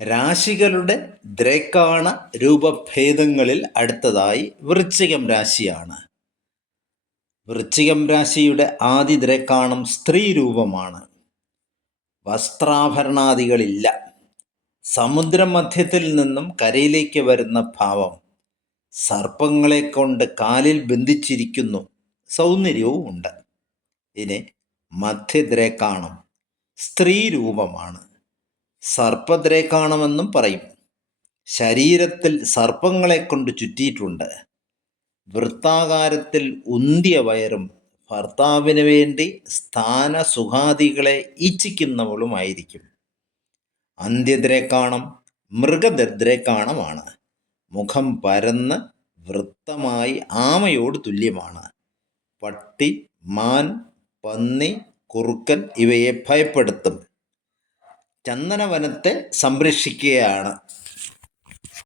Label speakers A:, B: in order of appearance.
A: രാശികളുടെ ദ്രേക്കാണ രൂപഭേദങ്ങളിൽ അടുത്തതായി വൃശ്ചികം രാശിയാണ്. വൃശ്ചികം രാശിയുടെ ആദി ദ്രേക്കാണം സ്ത്രീ രൂപമാണ്. വസ്ത്രാഭരണാദികളില്ല. സമുദ്രമധ്യത്തിൽ നിന്നും കരയിലേക്ക് വരുന്ന ഭാവം സർപ്പങ്ങളെ കൊണ്ട് കാലിൽ ബന്ധിച്ചിരിക്കുന്നു. സൗന്ദര്യവും ഉണ്ട്. ഇനി മധ്യദ്രേക്കാണം സ്ത്രീ രൂപമാണ്. സർപ്പദ്രേക്കാണമെന്നും പറയും. ശരീരത്തിൽ സർപ്പങ്ങളെ കൊണ്ട് ചുറ്റിയിട്ടുണ്ട്. വൃത്താകാരത്തിൽ ഉന്തിയ വയറും ഭർത്താവിന് വേണ്ടി സ്ഥാന സുഖാദികളെ ഇച്ഛിക്കുന്നവളുമായിരിക്കും അന്ത്യദ്രേക്കാണം മൃഗദദ്രേക്കാണമാണ് മുഖം പരന്ന് വൃത്തമായി ആമയോട് തുല്യമാണ്. പട്ടി മാൻ പന്നി കുറുക്കൻ ഇവയെ ഭയപ്പെടുത്തും. ചന്ദനവനത്തെ സംരക്ഷിക്കുകയാണ്.